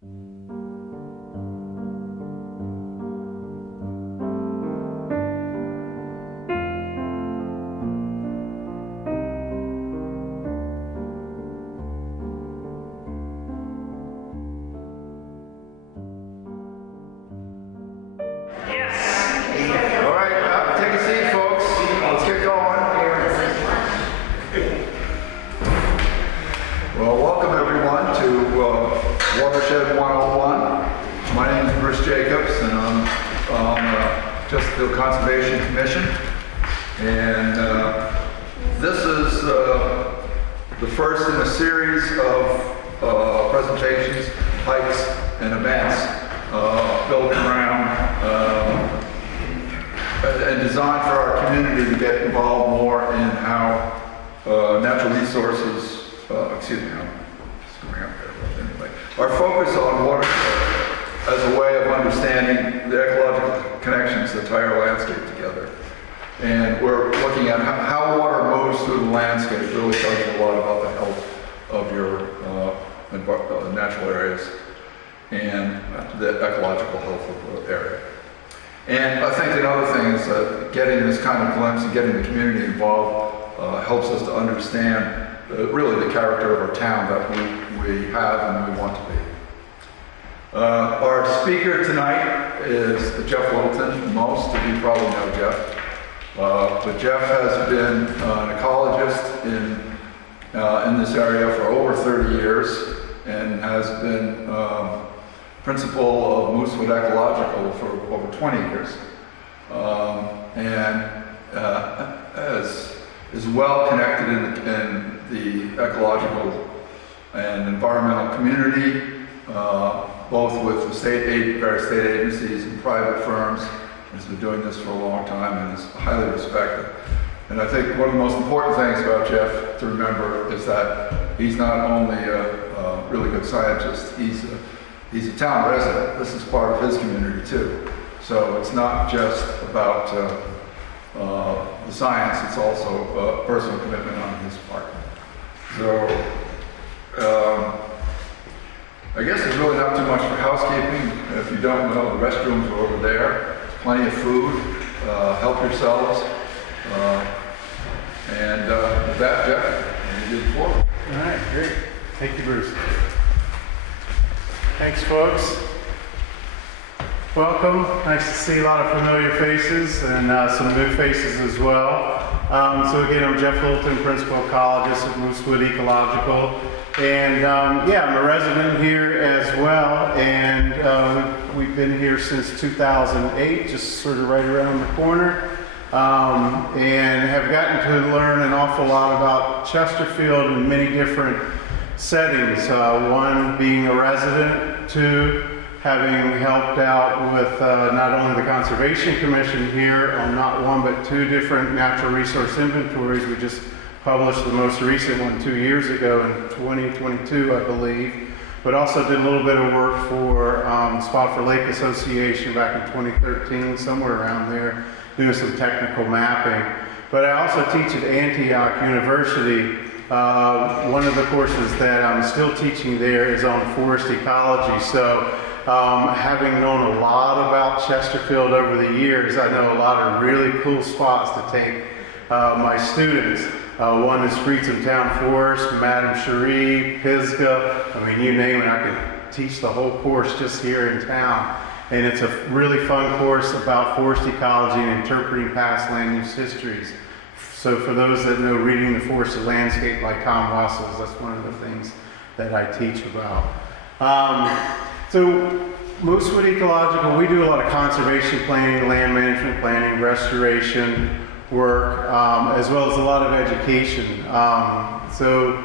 All right, take a seat, folks. Let's get going here. Well, welcome everyone to Watershed 101. My name is Bruce Jacobs, and I'm on Chesterfield Conservation Commission. And this is the first in a series of presentations, hikes, and events built around and designed for our community to get involved more in how natural resources, excuse me, I'm just going up there, but anyway. Our focus on watershed as a way of understanding the ecological connections that tie our landscape together. And we're looking at how water moves through the landscape. It really tells you a lot about the health of your natural areas and the ecological health of the area. And I think another thing is that getting this kind of glimpse and getting the community involved helps us to understand really the character of our town that we have and we want to be. Our speaker tonight is Jeff Littleton. Most of you probably know Jeff. But Jeff has been an ecologist in this area for over 30 years and has been principal of Moosewood Ecological for over 20 years, and is well connected in the ecological and environmental community, both with the various state agencies and private firms. He's been doing this for a long time and is highly respected. And I think one of the most important things about Jeff to remember is that he's not only a really good scientist, he's a town resident. This is part of his community too. So it's not just about the science, it's also a personal commitment on his part. So I guess there's really not too much for housekeeping. If you don't know, the restrooms are over there. Plenty of food, help yourselves. And with that, Jeff, you do the floor. All right, great. Thank you, Bruce. Thanks, folks. Welcome. Nice to see a lot of familiar faces and some new faces as well. So again, I'm Jeff Littleton, Principal Ecologist at Moosewood Ecological. And yeah, I'm a resident here as well. And we've been here since 2008, just sort of right around the corner. And have gotten to learn an awful lot about Chesterfield in many different settings. One, being a resident, two, having helped out with not only the Conservation Commission here on not one but two different natural resource inventories. We just published the most recent one 2 years ago in 2022, I believe, but also did a little bit of work for Spofford Lake Association back in 2013, somewhere around there, doing some technical mapping. But I also teach at Antioch University. One of the courses that I'm still teaching there is on forest ecology. So having known a lot about Chesterfield over the years, I know a lot of really cool spots to take my students. One is Freedom Town Forest, Madame Cherie, Pisgah. I mean, you name it, I could teach the whole course just here in town. And it's a really fun course about forest ecology and interpreting past land use histories. So for those that know Reading the Forested Landscape by Tom Wassels, that's one of the things that I teach about. So Moosewood Ecological, we do a lot of conservation planning, land management planning, restoration work, as well as a lot of education. So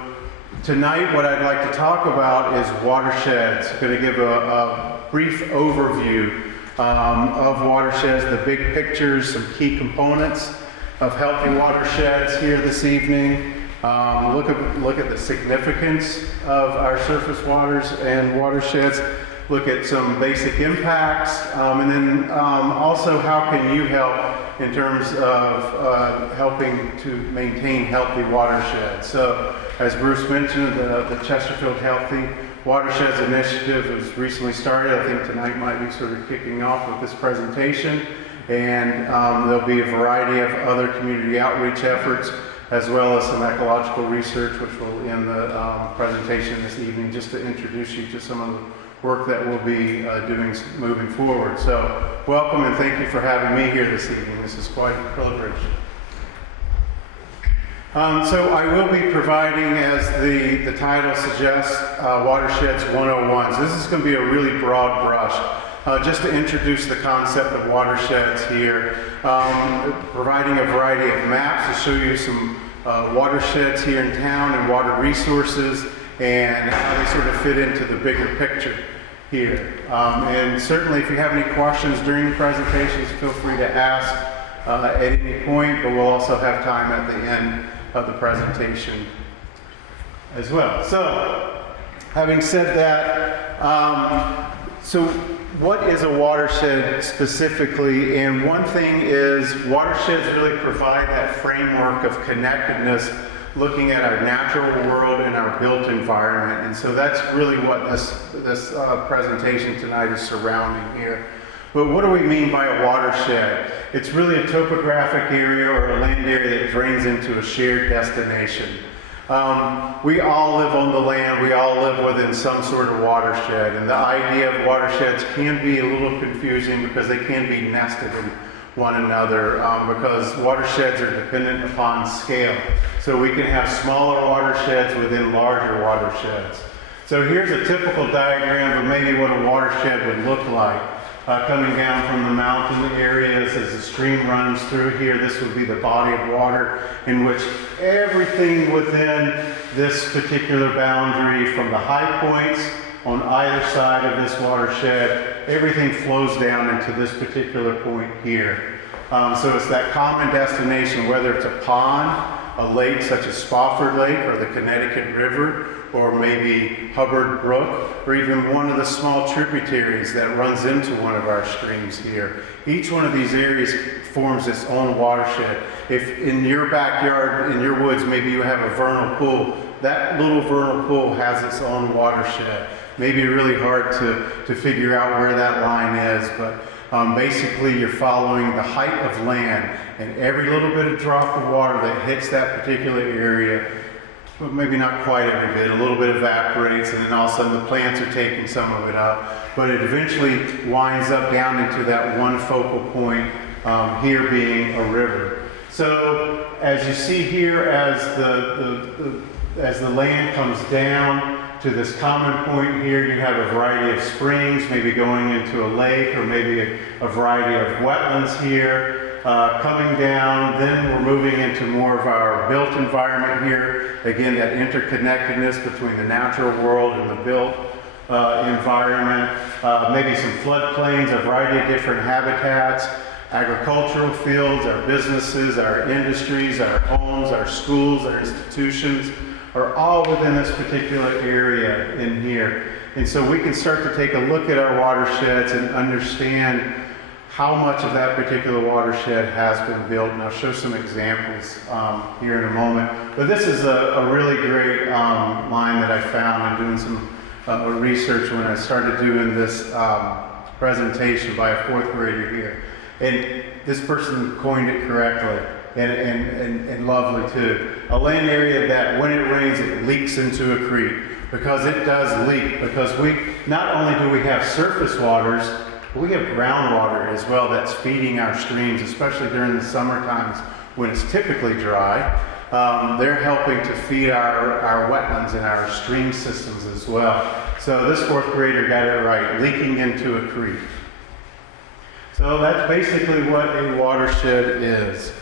tonight what I'd like to talk about is watersheds. I'm going to give a brief overview of watersheds, the big pictures, some key components of healthy watersheds here this evening. Look at the significance of our surface waters and watersheds. Look at some basic impacts, and then also how can you help in terms of helping to maintain healthy watersheds. So, as Bruce mentioned, the Chesterfield Healthy Watersheds Initiative was recently started. I think tonight might be sort of kicking off with this presentation. And there'll be a variety of other community outreach efforts, as well as some ecological research, which will end the presentation this evening, just to introduce you to some of the work that we'll be doing moving forward. So welcome and thank you for having me here this evening. This is quite a privilege. So I will be providing, as the title suggests, Watersheds 101. So this is going to be a really broad brush. Just to introduce the concept of watersheds here, providing a variety of maps to show you some watersheds here in town and water resources and how they sort of fit into the bigger picture here. And certainly if you have any questions during the presentations, feel free to ask at any point, but we'll also have time at the end of the presentation as well. So, having said that, so what is a watershed specifically? And one thing is watersheds really provide that framework of connectedness, looking at our natural world and our built environment. And so that's really what this presentation tonight is surrounding here. But what do we mean by a watershed? It's really a topographic area or a land area that drains into a shared destination. We all live on the land, we all live within some sort of watershed, and the idea of watersheds can be a little confusing because they can be nested in one another, because watersheds are dependent upon scale. So we can have smaller watersheds within larger watersheds. So here's a typical diagram of maybe what a watershed would look like. Coming down from the mountain areas as the stream runs through here, this would be the body of water in which everything within this particular boundary, from the high points on either side of this watershed, everything flows down into this particular point here. So it's that common destination, whether it's a pond, a lake such as Spofford Lake or the Connecticut River, or maybe Hubbard Brook, or even one of the small tributaries that runs into one of our streams here. Each one of these areas forms its own watershed. If in your backyard, in your woods, maybe you have a vernal pool, that little vernal pool has its own watershed. Maybe really hard to figure out where that line is, but basically you're following the height of land, and every little bit of drop of water that hits that particular area, well, maybe not quite every bit, a little bit evaporates, and then all of a sudden the plants are taking some of it up, but it eventually winds up down into that one focal point, here being a river. So as you see here, as the land comes down to this common point here, you have a variety of springs, maybe going into a lake, or maybe a variety of wetlands here. Coming down, then we're moving into more of our built environment here. Again, that interconnectedness between the natural world and the built environment. Maybe some floodplains, a variety of different habitats, agricultural fields, our businesses, our industries, our homes, our schools, our institutions are all within this particular area in here. And so we can start to take a look at our watersheds and understand how much of that particular watershed has been built. And I'll show some examples here in a moment. But this is a really great line that I found in doing some research when I started doing this presentation by a fourth grader here. And this person coined it correctly and lovely too. A land area that when it rains, it leaks into a creek, because it does leak, because not only do we have surface waters, we have groundwater as well that's feeding our streams, especially during the summer times when it's typically dry. They're helping to feed our wetlands and our stream systems as well. So this fourth grader got it right, leaking into a creek. So that's basically what a watershed is.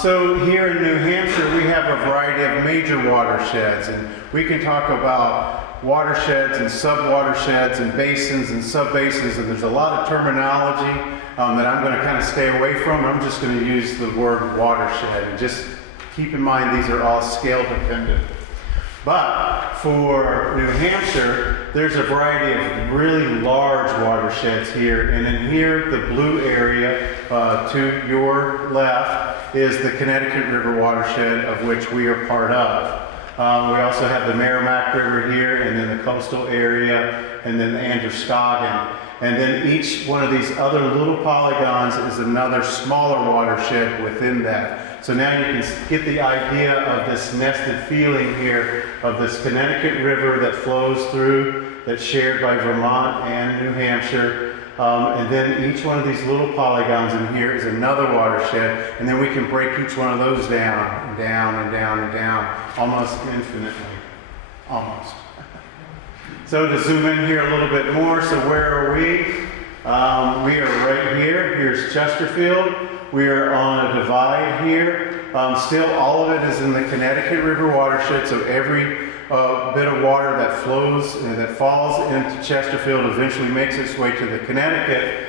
So here in New Hampshire, we have a variety of major watersheds, and we can talk about watersheds and sub-watersheds and basins and sub-basins, and there's a lot of terminology that I'm going to kind of stay away from. I'm just going to use the word watershed, and just keep in mind these are all scale dependent. But for New Hampshire, there's a variety of really large watersheds here. And in here, the blue area to your left is the Connecticut River watershed, of which we are part of. We also have the Merrimack River here, and then the coastal area, and then the Androscoggin. And then each one of these other little polygons is another smaller watershed within that. So now you can get the idea of this nested feeling here of this Connecticut River that flows through, that's shared by Vermont and New Hampshire. And then each one of these little polygons in here is another watershed, and then we can break each one of those down, and down, and down, and down, almost infinitely. Almost. So to zoom in here a little bit more, so where are we? We are right here. Here's Chesterfield. We are on a divide here. Still, all of it is in the Connecticut River watershed, so every bit of water that flows and that falls into Chesterfield eventually makes its way to the Connecticut.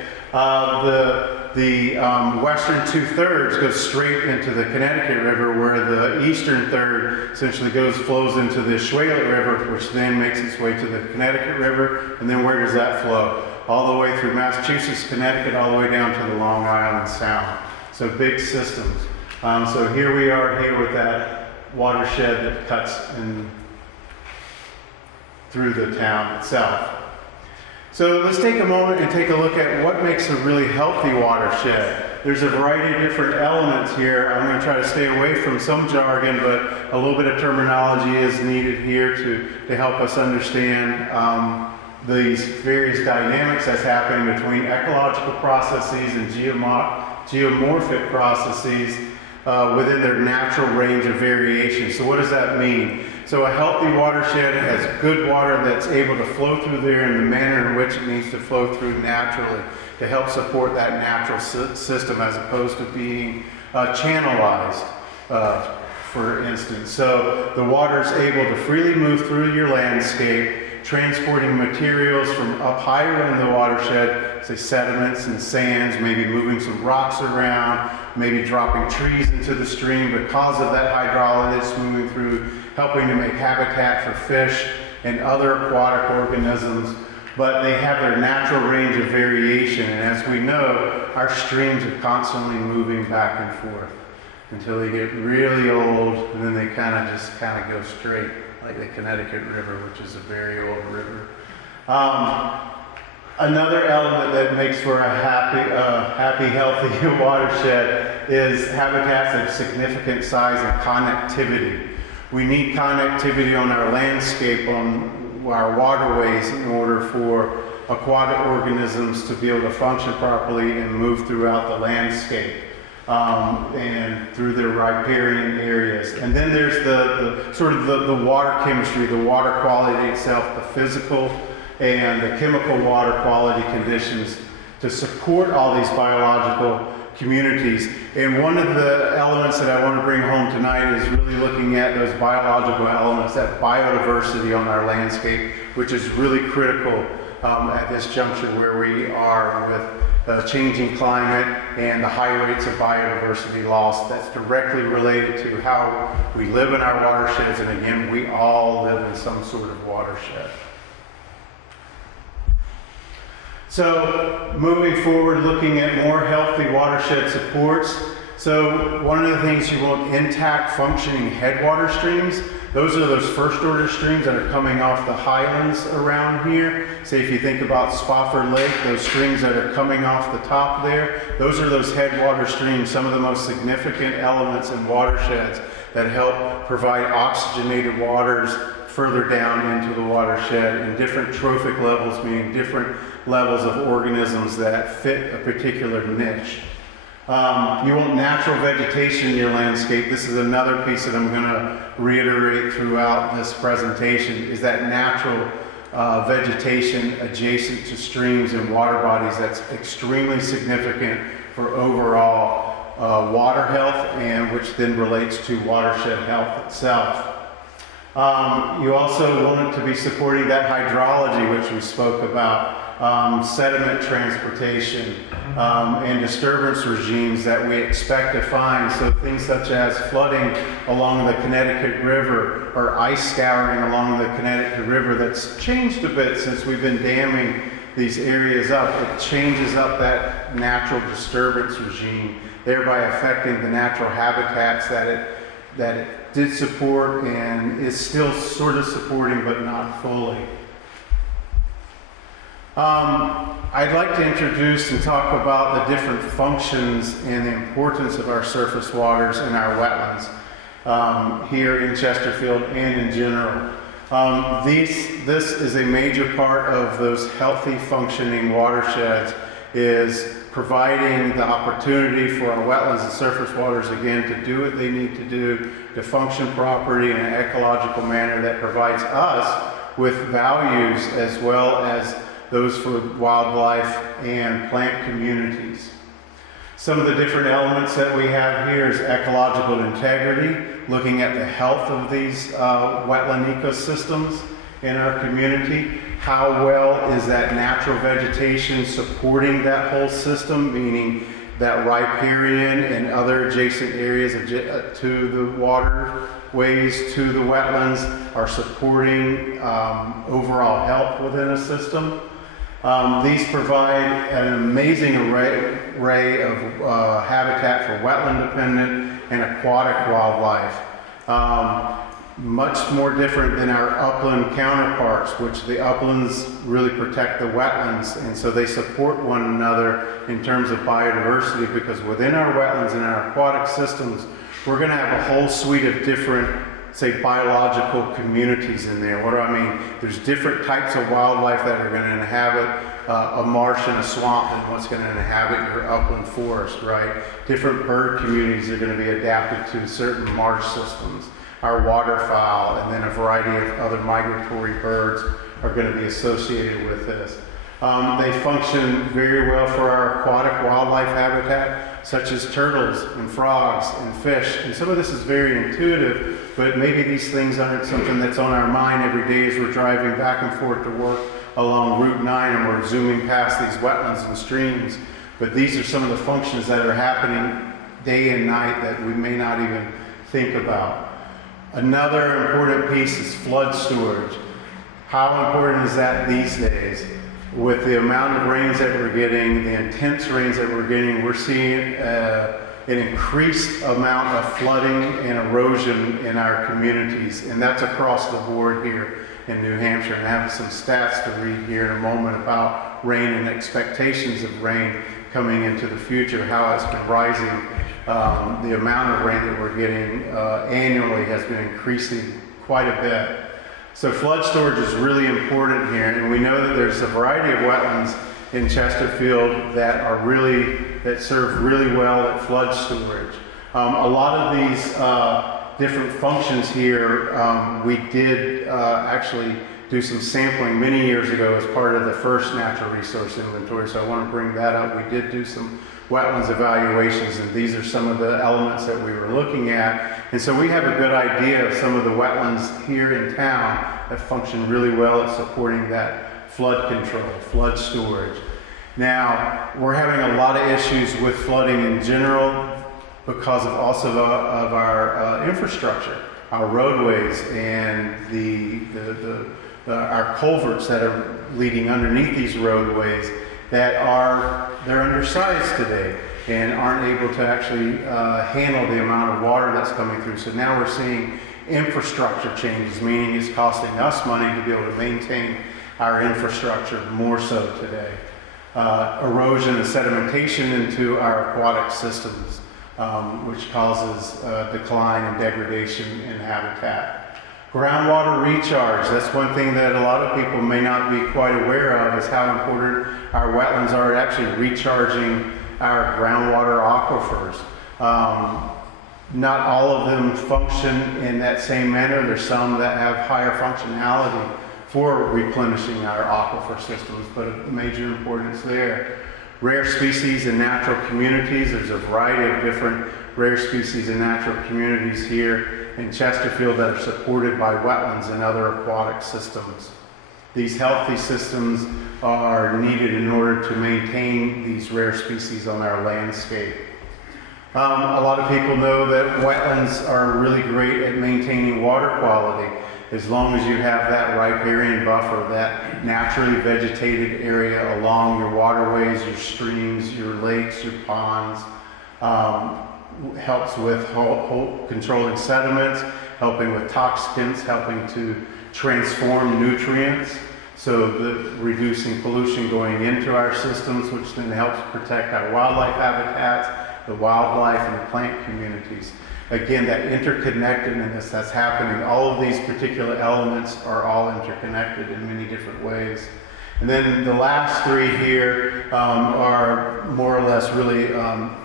The western 2/3 goes straight into the Connecticut River, where the eastern third essentially flows into the Schuylkill River, which then makes its way to the Connecticut River. And then where does that flow? All the way through Massachusetts, Connecticut, all the way down to the Long Island Sound. So big systems. So here we are here with that watershed that cuts in through the town itself. So let's take a moment and take a look at what makes a really healthy watershed. There's a variety of different elements here. I'm going to try to stay away from some jargon, but a little bit of terminology is needed here to help us understand these various dynamics that's happening between ecological processes and geomorphic processes within their natural range of variation. So what does that mean? So a healthy watershed has good water that's able to flow through there in the manner in which it needs to flow through naturally to help support that natural system, as opposed to being channelized, for instance. So the water is able to freely move through your landscape, transporting materials from up higher in the watershed, say sediments and sands, maybe moving some rocks around, maybe dropping trees into the stream because of that hydrolysis moving through, helping to make habitat for fish and other aquatic organisms. But they have their natural range of variation, and as we know, our streams are constantly moving back and forth until they get really old, and then they kind of go straight, like the Connecticut River, which is a very old river. Another element that makes for a happy, healthy watershed is habitats of significant size and connectivity. We need connectivity on our landscape, on our waterways, in order for aquatic organisms to be able to function properly and move throughout the landscape. And through their riparian areas. And then there's the water chemistry, the water quality itself, the physical and the chemical water quality conditions to support all these biological communities. And one of the elements that I want to bring home tonight is really looking at those biological elements, that biodiversity on our landscape, which is really critical at this juncture where we are with changing climate and the high rates of biodiversity loss that's directly related to how we live in our watersheds. And again, we all live in some sort of watershed. So moving forward, looking at more healthy watershed supports. So one of the things you want, intact functioning headwater streams. Those are those first order streams that are coming off the highlands around here. Say if you think about Spofford Lake, those streams that are coming off the top there, those are those headwater streams, some of the most significant elements in watersheds that help provide oxygenated waters further down into the watershed in different trophic levels, meaning different levels of organisms that fit a particular niche. You want natural vegetation in your landscape. This is another piece that I'm going to reiterate throughout this presentation, is that natural vegetation adjacent to streams and water bodies that's extremely significant for overall water health, and which then relates to watershed health itself. You also want it to be supporting that hydrology, which we spoke about. sediment transportation, and disturbance regimes that we expect to find. So things such as flooding along the Connecticut River or ice scouring along the Connecticut River that's changed a bit since we've been damming these areas up. It changes up that natural disturbance regime, thereby affecting the natural habitats that it did support and is still sort of supporting but not fully. I'd like to introduce and talk about the different functions and the importance of our surface waters and our wetlands here in Chesterfield and in general. This is a major part of those healthy functioning watersheds, is providing the opportunity for our wetlands and surface waters again to do what they need to do, to function properly in an ecological manner that provides us with values as well as those for wildlife and plant communities. Some of the different elements that we have here is ecological integrity, looking at the health of these wetland ecosystems in our community. How well is that natural vegetation supporting that whole system, meaning that riparian and other adjacent areas to the waterways, to the wetlands, are supporting overall health within a system. These provide an amazing array of habitat for wetland-dependent and aquatic wildlife. Much more different than our upland counterparts, which the uplands really protect the wetlands, and so they support one another in terms of biodiversity, because within our wetlands and our aquatic systems, we're going to have a whole suite of different, say, biological communities in there. What do I mean? There's different types of wildlife that are going to inhabit a marsh and a swamp than what's going to inhabit your upland forest, right? Different bird communities are going to be adapted to certain marsh systems. Our waterfowl and then a variety of other migratory birds are going to be associated with this. They function very well for our aquatic wildlife habitat, such as turtles and frogs and fish. And some of this is very intuitive, but maybe these things aren't something that's on our mind every day as we're driving back and forth to work along Route 9 and we're zooming past these wetlands and streams. But these are some of the functions that are happening day and night that we may not even think about. Another important piece is flood storage. How important is that these days? With the amount of rains that we're getting, the intense rains that we're getting, we're seeing an increased amount of flooding and erosion in our communities, and that's across the board here in New Hampshire. And I have some stats to read here in a moment about rain and expectations of rain coming into the future, how it's been rising. The amount of rain that we're getting annually has been increasing quite a bit. So flood storage is really important here, and we know that there's a variety of wetlands in Chesterfield that serve really well at flood storage. A lot of these different functions here, we did actually do some sampling many years ago as part of the first natural resource inventory, so I want to bring that up. We did do some wetlands evaluations, and these are some of the elements that we were looking at. And so we have a good idea of some of the wetlands here in town that function really well at supporting that flood control, flood storage. Now, we're having a lot of issues with flooding in general because of also of our infrastructure, our roadways, and our culverts that are leading underneath these roadways they're undersized today and aren't able to actually handle the amount of water that's coming through. So now we're seeing infrastructure changes, meaning it's costing us money to be able to maintain our infrastructure more so today. Erosion and sedimentation into our aquatic systems, which causes decline and degradation in habitat. Groundwater recharge, that's one thing that a lot of people may not be quite aware of, is how important our wetlands are at actually recharging our groundwater aquifers. Not all of them function in that same manner. There's some that have higher functionality for replenishing our aquifer systems, but a major importance there. Rare species and natural communities, there's a variety of different rare species and natural communities here in Chesterfield that are supported by wetlands and other aquatic systems. These healthy systems are needed in order to maintain these rare species on our landscape. A lot of people know that wetlands are really great at maintaining water quality. As long as you have that riparian buffer, that naturally vegetated area along your waterways, your streams, your lakes, your ponds, helps with controlling sediments, helping with toxicants, helping to transform nutrients, so reducing pollution going into our systems, which then helps protect our wildlife habitats, the wildlife and the plant communities. Again, that interconnectedness that's happening, all of these particular elements are all interconnected in many different ways. And then the last three here are more or less really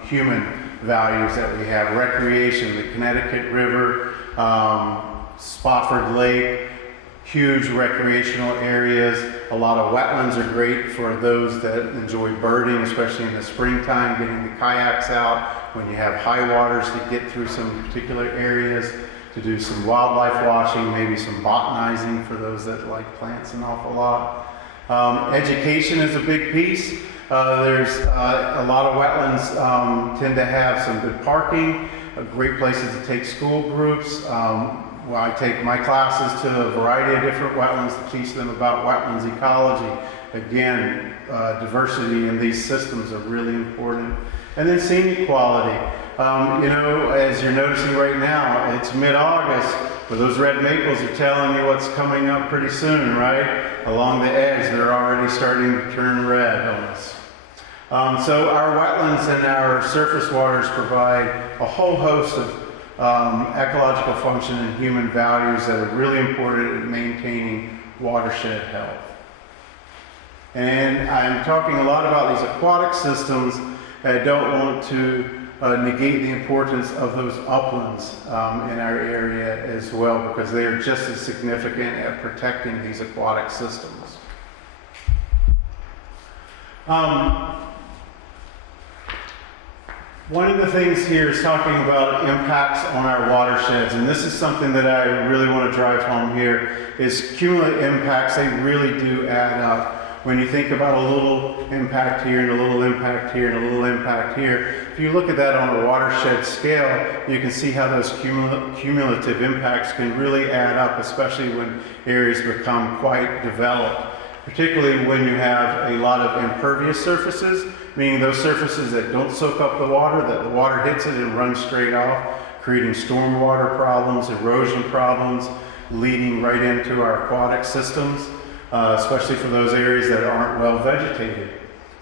human values that we have. Recreation, the Connecticut River, Spofford Lake, huge recreational areas. A lot of wetlands are great for those that enjoy birding, especially in the springtime, getting the kayaks out when you have high waters to get through some particular areas, to do some wildlife watching, maybe some botanizing for those that like plants an awful lot. Education is a big piece. There's a lot of wetlands tend to have some good parking, great places to take school groups. Well, I take my classes to a variety of different wetlands to teach them about wetlands ecology. Again, diversity in these systems are really important. And then scenic quality. You know, as you're noticing right now, it's mid-August, but those red maples are telling you what's coming up pretty soon, right? Along the edge, they're already starting to turn red on us. So our wetlands and our surface waters provide a whole host of ecological function and human values that are really important in maintaining watershed health. And I'm talking a lot about these aquatic systems. I don't want to negate the importance of those uplands in our area as well, because they are just as significant at protecting these aquatic systems. One of the things here is talking about impacts on our watersheds, and this is something that I really want to drive home here, is cumulative impacts. They really do add up. When you think about a little impact here and a little impact here and a little impact here, if you look at that on a watershed scale, you can see how those cumulative impacts can really add up, especially when areas become quite developed. Particularly when you have a lot of impervious surfaces, meaning those surfaces that don't soak up the water, that the water hits it and runs straight off, creating stormwater problems, erosion problems, leading right into our aquatic systems, especially for those areas that aren't well vegetated.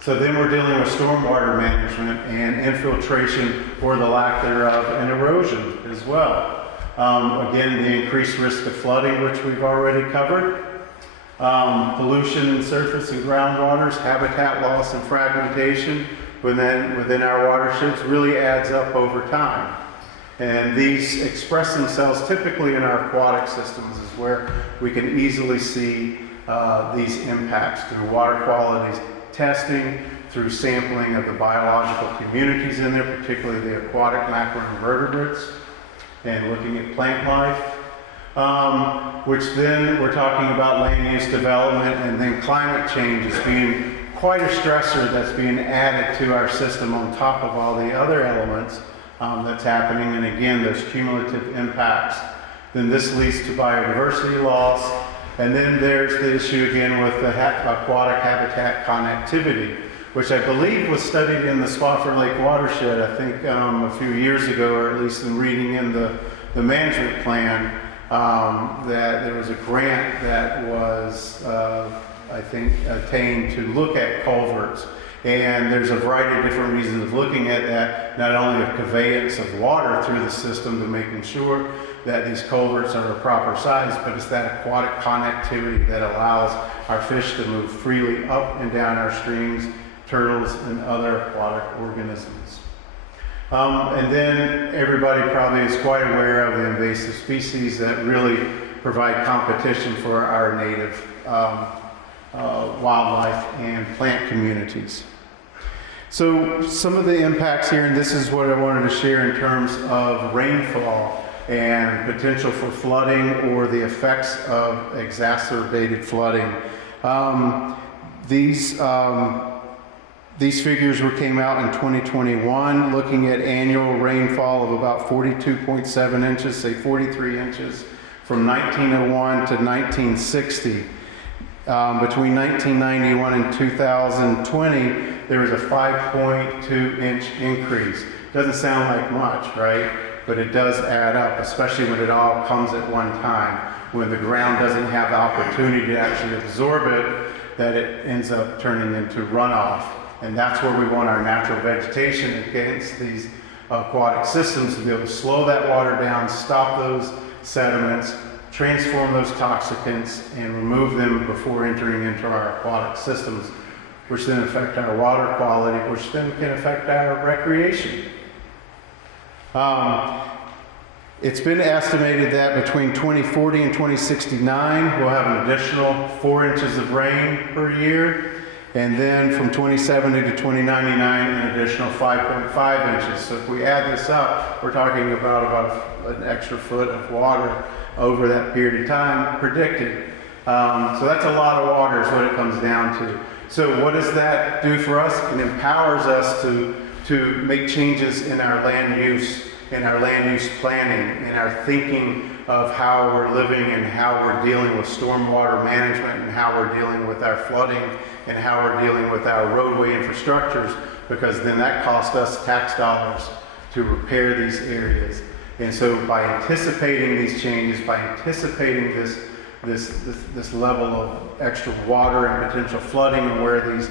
So then we're dealing with stormwater management and infiltration or the lack thereof, and erosion as well. Again, the increased risk of flooding, which we've already covered. Pollution in surface and groundwaters, habitat loss and fragmentation within our watersheds really adds up over time. And these express themselves typically in our aquatic systems, is where we can easily see these impacts through water quality testing, through sampling of the biological communities in there, particularly the aquatic macroinvertebrates, and looking at plant life. Which then we're talking about land use development, and then climate change is being quite a stressor that's being added to our system on top of all the other elements that's happening, and again, those cumulative impacts. Then this leads to biodiversity loss, and then there's the issue again with the aquatic habitat connectivity, which I believe was studied in the Spofford Lake watershed, I think a few years ago, or at least in reading in the management plan. That there was a grant that was, I think, attained to look at culverts. And there's a variety of different reasons of looking at that, not only the conveyance of water through the system to making sure that these culverts are the proper size, but it's that aquatic connectivity that allows our fish to move freely up and down our streams, turtles and other aquatic organisms. And then everybody probably is quite aware of the invasive species that really provide competition for our native wildlife and plant communities. So some of the impacts here, and this is what I wanted to share in terms of rainfall. and potential for flooding or the effects of exacerbated flooding. These figures came out in 2021, looking at annual rainfall of about 42.7 inches, say 43 inches, from 1901 to 1960. Between 1991 and 2020, there was a 5.2 inch increase. Doesn't sound like much, right? But it does add up, especially when it all comes at one time. When the ground doesn't have the opportunity to actually absorb it, that it ends up turning into runoff. And that's where we want our natural vegetation against these aquatic systems to be able to slow that water down, stop those sediments, transform those toxicants, and remove them before entering into our aquatic systems, which then affect our water quality, which then can affect our recreation. It's been estimated that between 2040 and 2069, we'll have an additional 4 inches of rain per year. And then from 2070 to 2099, an additional 5.5 inches. So if we add this up, we're talking about an extra foot of water over that period of time predicted. So that's a lot of water is what it comes down to. So what does that do for us? It empowers us to make changes in our land use, in our land use planning, in our thinking of how we're living and how we're dealing with stormwater management and how we're dealing with our flooding and how we're dealing with our roadway infrastructures, because then that costs us tax dollars to repair these areas. And so by anticipating these changes, by anticipating this level of extra water and potential flooding and where these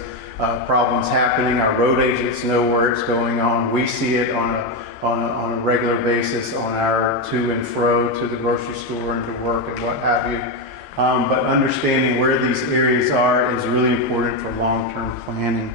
problems happening, our road agents know where it's going on. We see it on a regular basis on our to and fro to the grocery store and to work and what have you. But understanding where these areas are is really important for long-term planning.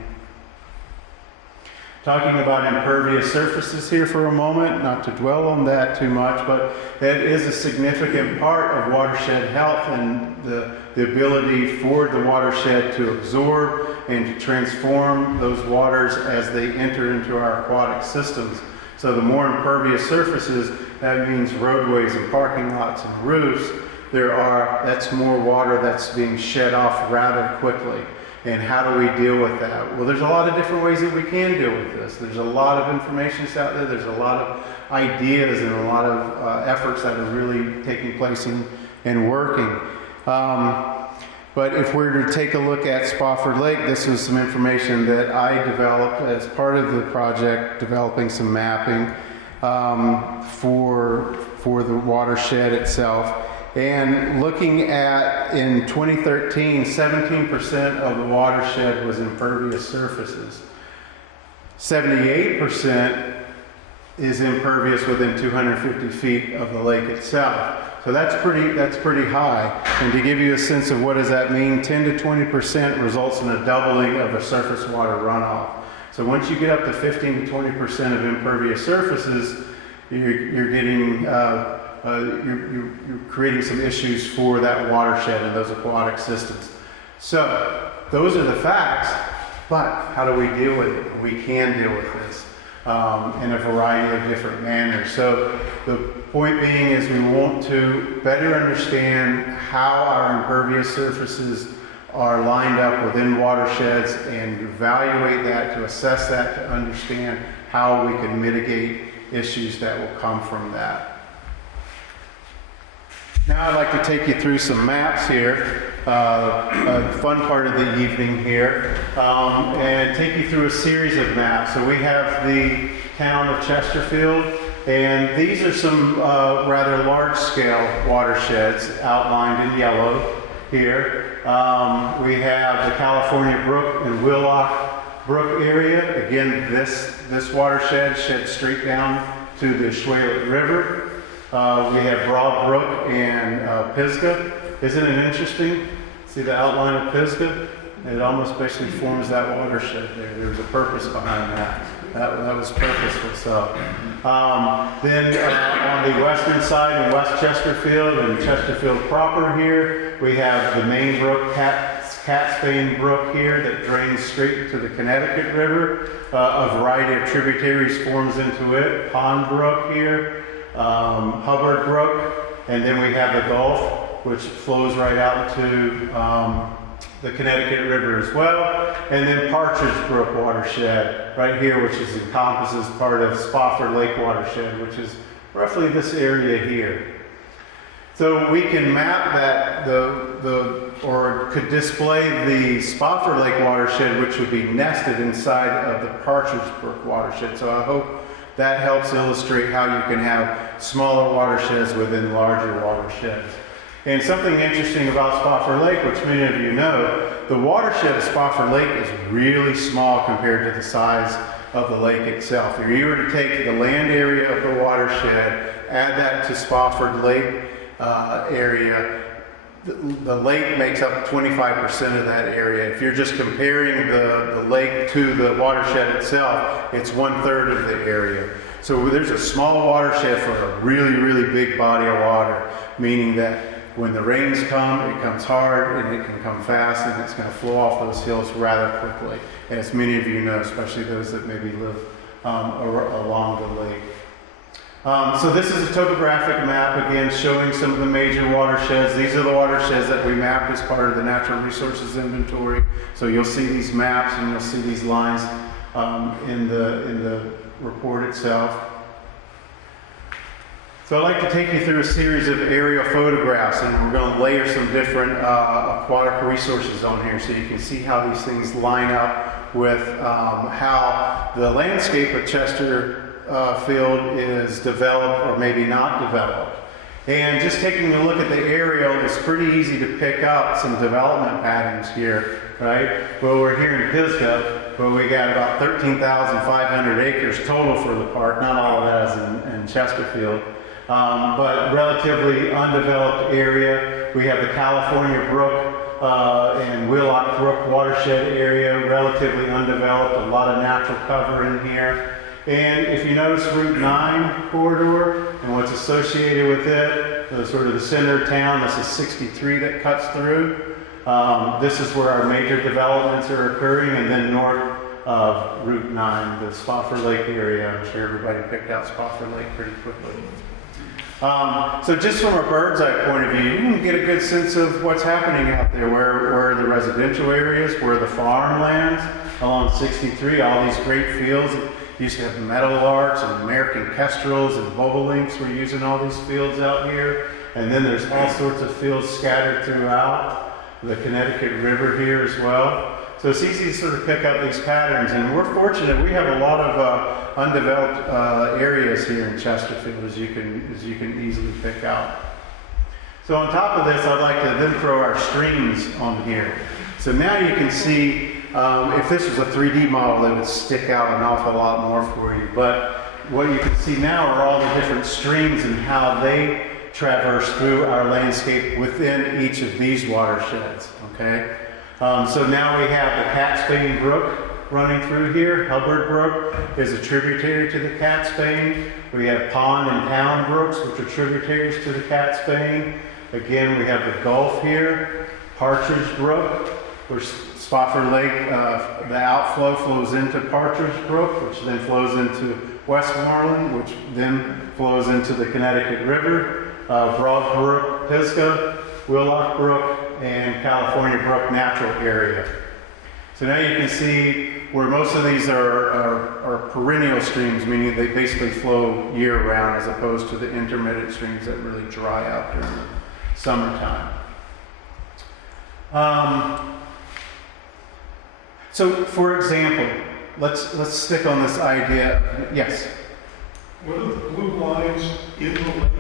Talking about impervious surfaces here for a moment, not to dwell on that too much, but that is a significant part of watershed health and the ability for the watershed to absorb and to transform those waters as they enter into our aquatic systems. So the more impervious surfaces, that means roadways and parking lots and roofs, that's more water that's being shed off rather quickly. And how do we deal with that? Well, there's a lot of different ways that we can deal with this. There's a lot of information that's out there. There's a lot of ideas and a lot of efforts that are really taking place and working. But if we're to take a look at Spofford Lake, this was some information that I developed as part of the project, developing some mapping for the watershed itself. And looking at, in 2013, 17% of the watershed was impervious surfaces. 78% is impervious within 250 feet of the lake itself. So that's pretty high. And to give you a sense of what does that mean, 10 to 20% results in a doubling of a surface water runoff. So once you get up to 15 to 20% of impervious surfaces, you're getting you're creating some issues for that watershed and those aquatic systems. So those are the facts, but how do we deal with it? We can deal with this in a variety of different manners. So the point being is we want to better understand how our impervious surfaces are lined up within watersheds and evaluate that, to assess that, to understand how we can mitigate issues that will come from that. Now I'd like to take you through some maps here, the fun part of the evening here, and take you through a series of maps. So we have the town of Chesterfield, and these are some rather large-scale watersheds outlined in yellow here. We have the California Brook and Willock Brook area. Again, this watershed sheds straight down to the Schwalett River. We have Broad Brook and Pisgah. Isn't it interesting? See the outline of Pisgah? It almost basically forms that watershed there. There's a purpose behind that. That was purposeful. So, then on the western side in West Chesterfield and Chesterfield proper here, we have the main brook, Catsbane Brook here, that drains straight into the Connecticut River. A variety of tributaries forms into it. Pond Brook here. Hubbard Brook, and then we have the Gulf, which flows right out into the Connecticut River as well, and then Partridge Brook watershed right here, which encompasses part of Spofford Lake watershed, which is roughly this area here. So we can map that or could display the Spofford Lake watershed, which would be nested inside of the Partridge Brook watershed. So I hope that helps illustrate how you can have smaller watersheds within larger watersheds. And something interesting about Spofford Lake, which many of you know, the watershed of Spofford Lake is really small compared to the size of the lake itself. If you were to take the land area of the watershed, add that to Spofford Lake area, the lake makes up 25% of that area. If you're just comparing the lake to the watershed itself, it's 1/3 of the area. So there's a small watershed for a really, really big body of water, meaning that when the rains come, it comes hard and it can come fast, and it's going to flow off those hills rather quickly. As many of you know, especially those that maybe live along the lake. So this is a topographic map, again, showing some of the major watersheds. These are the watersheds that we mapped as part of the Natural Resources Inventory. So you'll see these maps and you'll see these lines in the report itself. So I'd like to take you through a series of aerial photographs, and we're going to layer some different aquatic resources on here so you can see how these things line up with how the landscape of Chesterfield is developed or maybe not developed. And just taking a look at the aerial, it's pretty easy to pick up some development patterns here, right? Well, we're here in Pisgah, but we got about 13,500 acres total for the park. Not all of that is in Chesterfield. But relatively undeveloped area. We have the California Brook and Wheelock Brook watershed area, relatively undeveloped, a lot of natural cover in here. And if you notice Route 9 corridor and what's associated with it, the sort of the center of town, this is 63 that cuts through. This is where our major developments are occurring, and then north of Route 9, the Spofford Lake area. I'm sure everybody picked out Spofford Lake pretty quickly. So just from a bird's eye point of view, you can get a good sense of what's happening out there. Where are the residential areas, where are the farmlands along 63, all these great fields. Used to have meadowlarks and American kestrels and bobolinks. We're using all these fields out here. And then there's all sorts of fields scattered throughout the Connecticut River here as well. So it's easy to sort of pick up these patterns, and we're fortunate. We have a lot of undeveloped areas here in Chesterfield, as you can easily pick out. So on top of this, I'd like to then throw our streams on here. So now you can see, if this was a 3D model, it would stick out an awful lot more for you. But what you can see now are all the different streams and how they traverse through our landscape within each of these watersheds. Okay. So now we have the Catspain Brook running through here. Hubbard Brook is a tributary to the Catspain. We have Pond and Town Brooks, which are tributaries to the Catspain. Again, we have the Gulf here. Partridge Brook, where Spofford Lake, the outflow flows into Partridge Brook, which then flows into Westmoreland, which then flows into the Connecticut River. Broad Brook, Pisgah, Wheelock Brook, and California Brook natural area. So now you can see where most of these are perennial streams, meaning they basically flow year-round as opposed to the intermittent streams that really dry out during the summertime. So for example, let's stick on this idea. Yes? What are the blue lines in the lake?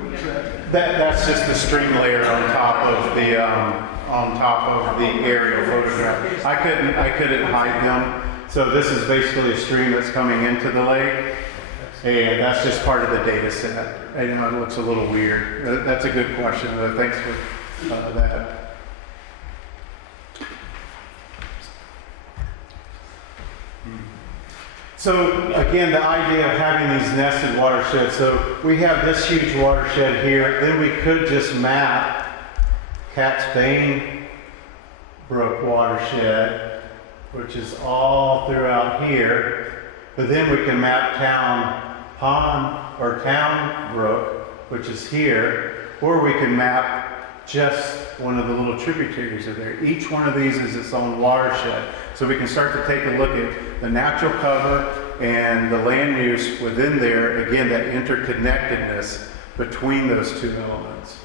What is that? That's just the stream layer on top of the aerial photograph. I couldn't hide them. So this is basically a stream that's coming into the lake, and that's just part of the data set. I know it looks a little weird. That's a good question. Thanks for that. So again, the idea of having these nested watersheds. So we have this huge watershed here. Then we could just map Catspain Brook watershed, which is all throughout here. But then we can map Town Pond or town brook, which is here, or we can map just one of the little tributaries of there. Each one of these is its own watershed. So we can start to take a look at the natural cover and the land use within there, again, that interconnectedness between those two elements.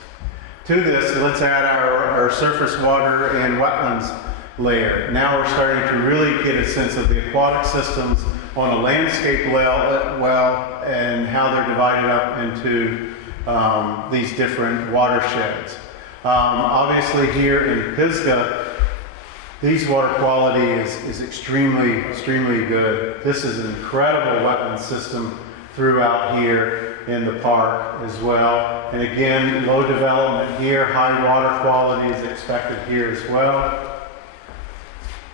To this, let's add our surface water and wetlands layer. Now we're starting to really get a sense of the aquatic systems on a landscape well and how they're divided up into these different watersheds. Obviously here in Pisgah, these water quality is extremely good. This is an incredible wetland system throughout here in the park as well. And again, low development here, high water quality is expected here as well.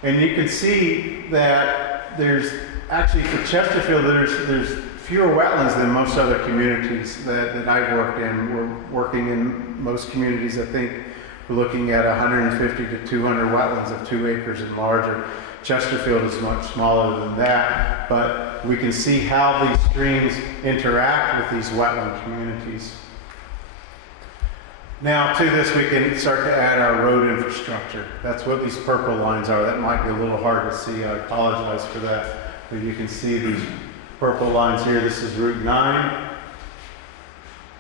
And you can see that there's actually, for Chesterfield, there's fewer wetlands than most other communities that I've worked in. We're working in most communities, I think, we're looking at 150 to 200 wetlands of 2 acres and larger. Chesterfield is much smaller than that, but we can see how these streams interact with these wetland communities. Now to this we can start to add our road infrastructure. That's what these purple lines are. That might be a little hard to see. I apologize for that. But you can see these purple lines here. This is Route 9,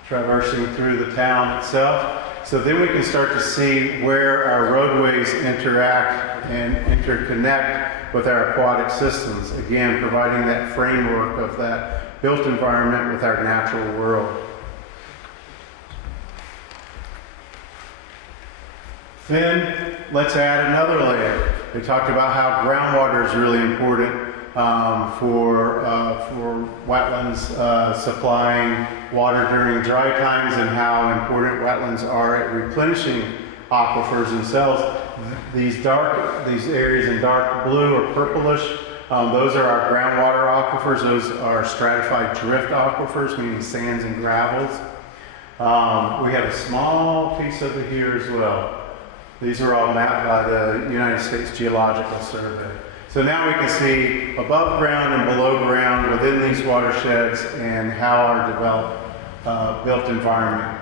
traversing through the town itself. So then we can start to see where our roadways interact and interconnect with our aquatic systems. Again, providing that framework of that built environment with our natural world. Then let's add another layer. We talked about how groundwater is really important for wetlands supplying water during dry times, and how important wetlands are at replenishing aquifers themselves. These areas in dark blue or purplish, those are our groundwater aquifers. Those are stratified drift aquifers, meaning sands and gravels. We have a small piece over here as well. These are all mapped by the United States Geological Survey. So now we can see above ground and below ground within these watersheds and how our developed built environment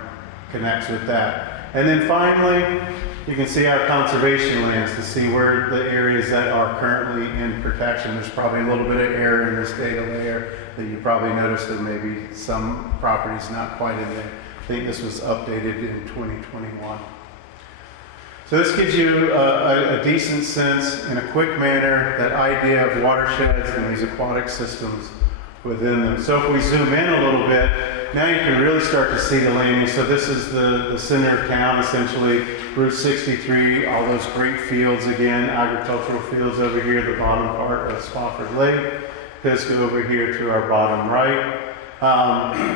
connects with that. And then finally, you can see our conservation lands to see where the areas that are currently in protection. There's probably a little bit of error in this data layer that you probably noticed that maybe some properties not quite in there. I think this was updated in 2021. So this gives you a decent sense, in a quick manner, that idea of watersheds and these aquatic systems within them. So if we zoom in a little bit, now you can really start to see the land use. So this is the center of town, essentially, Route 63, all those great fields again, agricultural fields over here, the bottom part of Spofford Lake, Pisgah over here to our bottom right,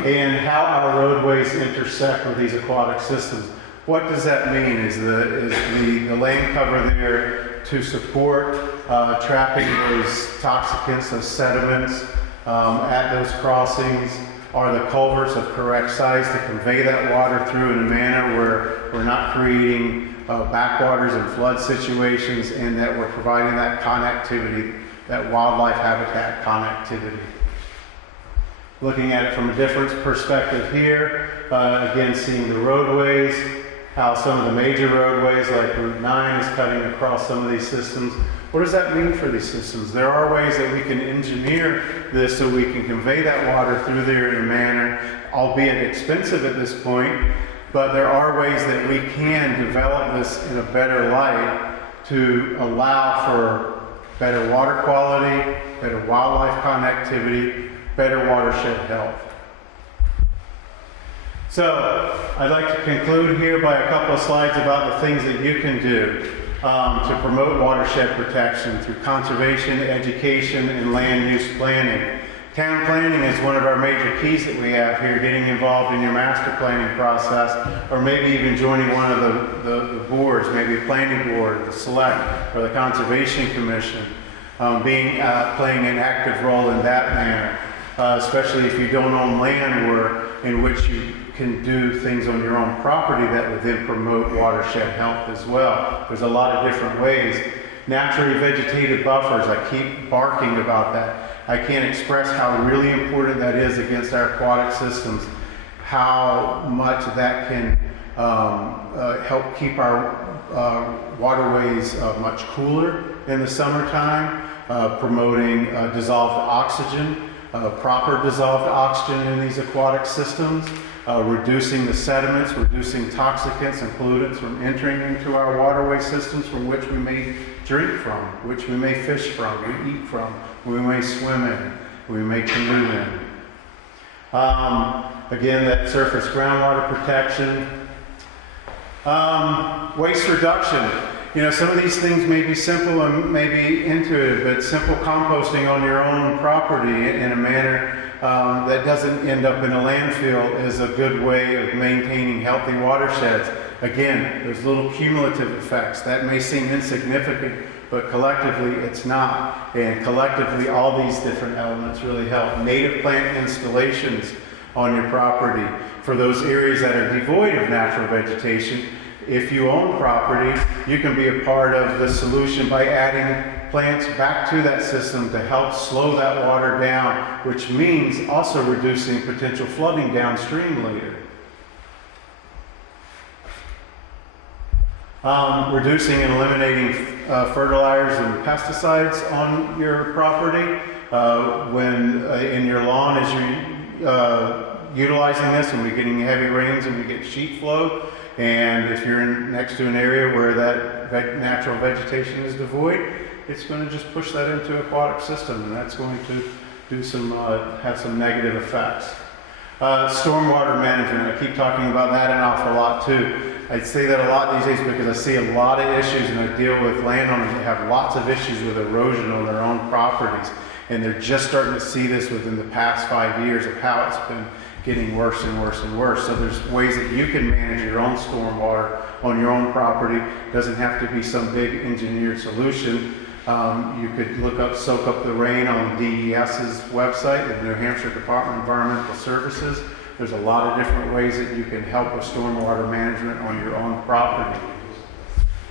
and how our roadways intersect with these aquatic systems. What does that mean? Is the land cover there to support trapping those toxicants, those sediments at those crossings? Are the culverts of correct size to convey that water through in a manner where we're not creating backwaters and flood situations, and that we're providing that connectivity, that wildlife habitat connectivity? Looking at it from a different perspective here, again, seeing the roadways, how some of the major roadways like Route 9 is cutting across some of these systems. What does that mean for these systems? There are ways that we can engineer this so we can convey that water through there in a manner, albeit expensive at this point, but there are ways that we can develop this in a better light to allow for better water quality, better wildlife connectivity, better watershed health. So, I'd like to conclude here by a couple of slides about the things that you can do to promote watershed protection through conservation, education, and land use planning. Town planning is one of our major keys that we have here, getting involved in your master planning process, or maybe even joining one of the boards, maybe the planning board, the select, or the conservation commission, playing an active role in that manner, especially if you don't own land in which you can do things on your own property that would then promote watershed health as well. There's a lot of different ways. Naturally vegetated buffers, I keep barking about that. I can't express how really important that is against our aquatic systems, how much that can help keep our waterways much cooler in the summertime, promoting dissolved oxygen, proper dissolved oxygen in these aquatic systems, reducing the sediments, reducing toxicants and pollutants from entering into our waterway systems from which we may drink from, which we may fish from, we eat from, we may swim in, we may canoe in. Again, that surface groundwater protection. Waste reduction. You know, some of these things may be simple and maybe intuitive, but simple composting on your own property in a manner that doesn't end up in a landfill is a good way of maintaining healthy watersheds. Again, there's little cumulative effects. That may seem insignificant, but collectively it's not. And collectively, all these different elements really help. Native plant installations on your property for those areas that are devoid of natural vegetation. If you own property, you can be a part of the solution by adding plants back to that system to help slow that water down, which means also reducing potential flooding downstream later. Reducing and eliminating fertilizers and pesticides on your property. When in your lawn, as you're utilizing this and we're getting heavy rains and we get sheet flow, and if you're next to an area where that natural vegetation is devoid, it's going to just push that into aquatic system, and that's going to do some have some negative effects. Stormwater management, I keep talking about that an awful lot too. I say that a lot these days because I see a lot of issues, and I deal with landowners that have lots of issues with erosion on their own properties, and they're just starting to see this within the past 5 years of how it's been getting worse and worse and worse. So there's ways that you can manage your own stormwater on your own property. It doesn't have to be some big engineered solution. You could soak up the rain on DES's website, the New Hampshire Department of Environmental Services. There's a lot of different ways that you can help with stormwater management on your own property.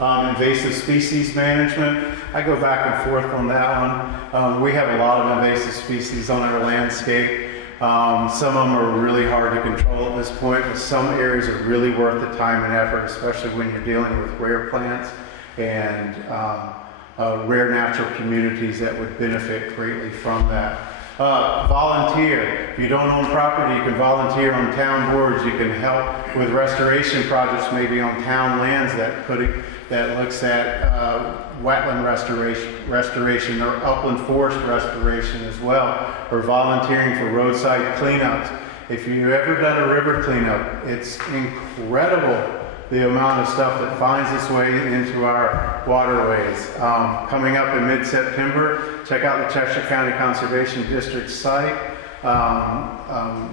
Invasive species management, I go back and forth on that one. We have a lot of invasive species on our landscape. Some of them are really hard to control at this point, but some areas are really worth the time and effort, especially when you're dealing with rare plants and rare natural communities that would benefit greatly from that. Volunteer. If you don't own property, you can volunteer on town boards. You can help with restoration projects, maybe on town lands that looks at wetland restoration or upland forest restoration as well, or volunteering for roadside cleanups. If you've ever done a river cleanup, it's incredible the amount of stuff that finds its way into our waterways. Coming up in mid-September, check out the Chester County Conservation District site.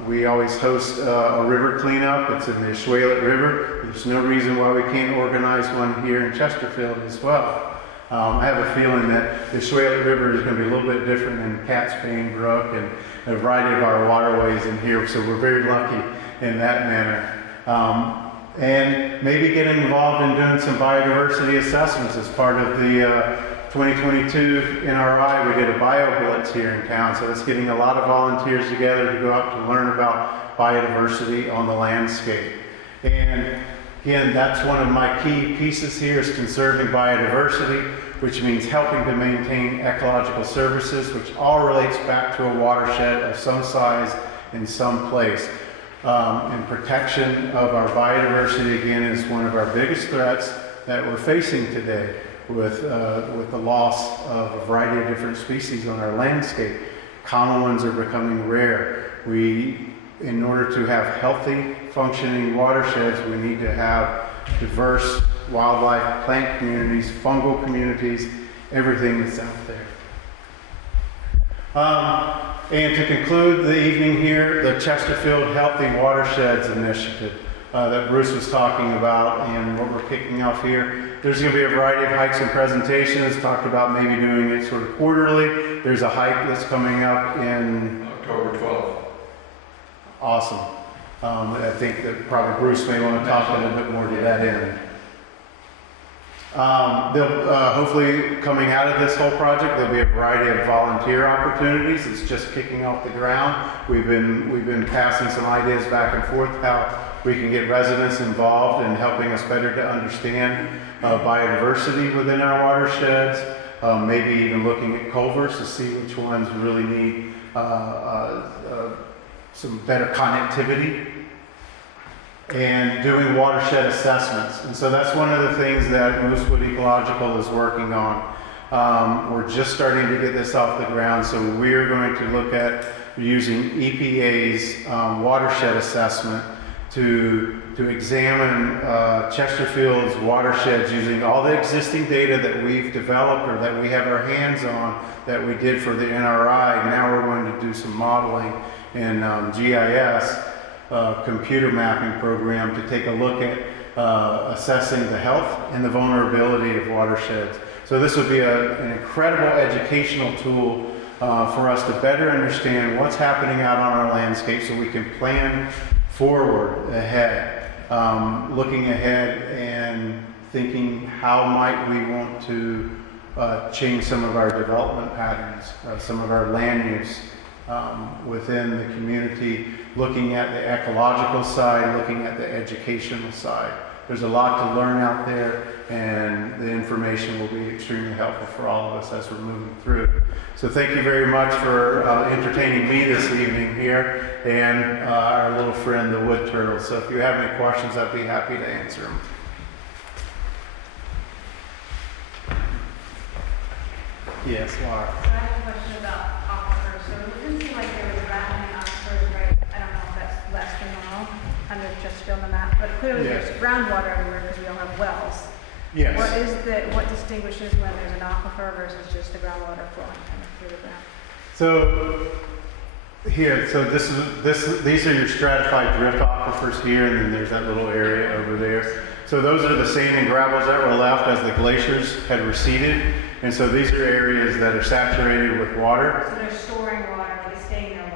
We always host a river cleanup. It's in the Ashwaylet River. There's no reason why we can't organize one here in Chesterfield as well. I have a feeling that the Ashwaylet River is going to be a little bit different than Cat's Pane Brook and a variety of our waterways in here, so we're very lucky in that manner. And maybe getting involved in doing some biodiversity assessments as part of the 2022 NRI. We did a bio-blitz here in town, so it's getting a lot of volunteers together to go out to learn about biodiversity on the landscape. And again, that's one of my key pieces here is conserving biodiversity, which means helping to maintain ecological services, which all relates back to a watershed of some size in some place. And protection of our biodiversity, again, is one of our biggest threats that we're facing today with the loss of a variety of different species on our landscape. Common ones are becoming rare. In order to have healthy, functioning watersheds, we need to have diverse wildlife, plant communities, fungal communities, everything that's out there. And to conclude the evening here, the Chesterfield Healthy Watersheds Initiative that Bruce was talking about and what we're kicking off here. There's going to be a variety of hikes and presentations, talked about maybe doing it sort of quarterly. There's a hike that's coming up in October 12th. Awesome. I think that probably Bruce may want to talk a little bit more to that end. They'll hopefully coming out of this whole project, there'll be a variety of volunteer opportunities. It's just kicking off the ground. We've been passing some ideas back and forth how we can get residents involved in helping us better to understand biodiversity within our watersheds. Maybe even looking at culverts to see which ones really need some better connectivity, and doing watershed assessments. And so that's one of the things that Moosewood Ecological is working on. We're just starting to get this off the ground, so we're going to look at using EPA's watershed assessment to examine Chesterfield's watersheds using all the existing data that we've developed or that we have our hands on that we did for the NRI. Now we're going to do some modeling in GIS, computer mapping program, to take a look at assessing the health and the vulnerability of watersheds. So this would be an incredible educational tool for us to better understand what's happening out on our landscape so we can plan forward ahead, looking ahead and thinking how might we want to change some of our development patterns, some of our land use within the community, looking at the ecological side, looking at the educational side. There's a lot to learn out there, and the information will be extremely helpful for all of us as we're moving through. So thank you very much for entertaining me this evening here, and our little friend, the wood turtle. So if you have any questions, I'd be happy to answer them. Yes, Laura. So I have a question about aquifers. So it didn't seem like there was that many aquifers, right? I don't know if that's less than normal under Chesterfield on that, but clearly Yes. there's groundwater everywhere because we all have wells. Yes. What distinguishes when there's an aquifer versus just the groundwater flowing kind of through the ground? So here, so these are your stratified drift aquifers here, and then there's that little area over there. So those are the sand and gravels that were left as the glaciers had receded, and so these are areas that are saturated with water. So they're storing water, but it's staying there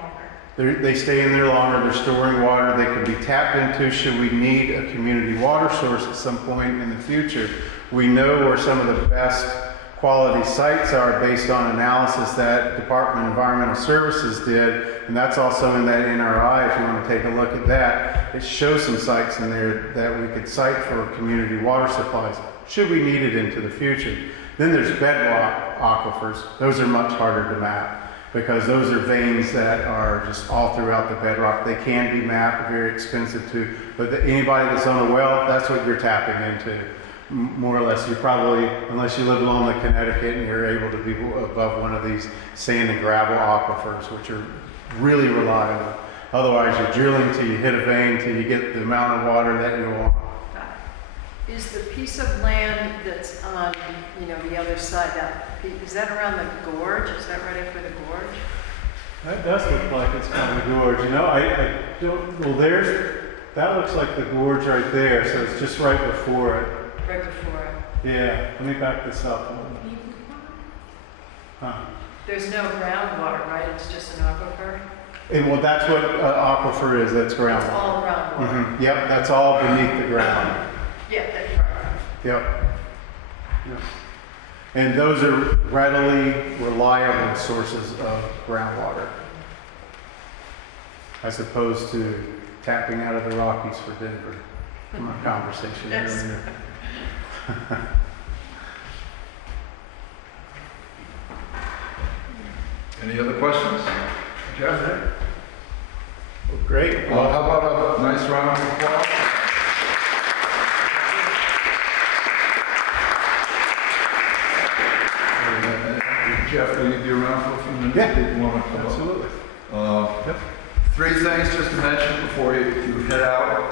longer. They stay in there longer, they're storing water, they can be tapped into should we need a community water source at some point in the future. We know where some of the best quality sites are based on analysis that Department of Environmental Services did, and that's also in that NRI if you want to take a look at that. It shows some sites in there that we could cite for community water supplies should we need it into the future. Then there's bedrock aquifers. Those are much harder to map, because those are veins that are just all throughout the bedrock. They can be mapped, very expensive too, but anybody that's on a well, that's what you're tapping into, more or less. You probably, unless you live along the Connecticut and you're able to be above one of these sand and gravel aquifers, which are really reliable. Otherwise, you're drilling till you hit a vein, till you get the amount of water that you want. Is the piece of land that's on, the other side, is that around the gorge? Is that ready for the gorge? That does look like it's kind of a gorge. I don't, well, that looks like the gorge right there, so it's just right before it. Right before it. Yeah, let me back this up. Huh. There's no groundwater, right? It's just an aquifer? And well, that's what aquifer is, that's It's groundwater. all groundwater. Mhm. Yep, that's all beneath the ground. Yeah, that's right. Yep. Yep. And those are readily reliable sources of groundwater, as opposed to tapping out of the Rockies for Denver, from our conversation Yes. earlier. Any other questions? Jeff? Well, great. Well, how about a nice round of applause? Jeff, will you be around for a few minutes? Yeah, If you want to come up? absolutely. Yep. Three things just to mention before you head out.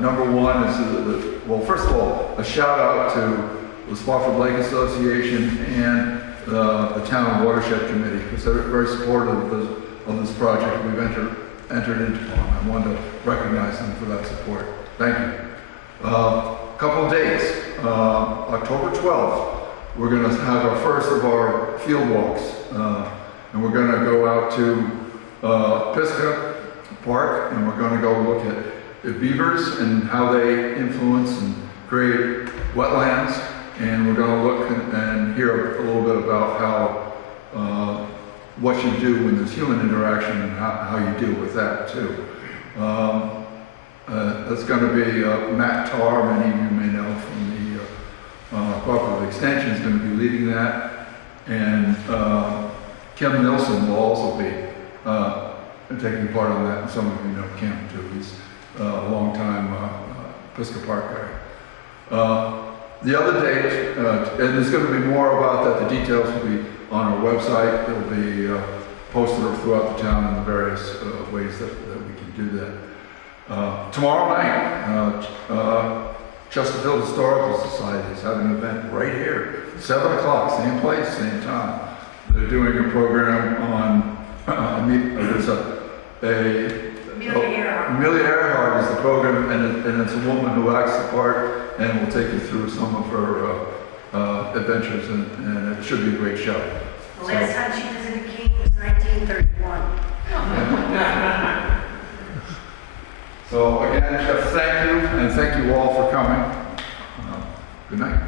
Number one is, well, first of all, a shout out to the Spofford Lake Association and the Town Watershed Committee, because they're very supportive of this project we've entered into. I wanted to recognize them for that support. Thank you. Couple of dates. October 12th, we're going to have our first of our field walks, and we're going to go out to Pisgah Park, and we're going to go look at the beavers and how they influence create wetlands, and we're going to look and hear a little bit about how, what you do when there's human interaction and how you deal with that too. That's going to be Matt Tarr, many of you may know from the Cooperative Extension, is going to be leading that. And Kim Nilsson will also be taking part on that, and some of you know Kim too. He's a long-time Pisgah Park guy. The other date, and there's going to be more about that. The details will be on our website. They'll be posted throughout the town in the various ways that we can do that. Tomorrow night, Chesterfield Historical Society is having an event right here, 7 o'clock, same place, same time. They're doing a program on, Amelia Earhart is the program, and it's a woman who acts the part and will take you through some of her adventures, and it should be a great show. The last time she visited King was 1931. So again, Jeff, thank you, and thank you all for coming. Good night.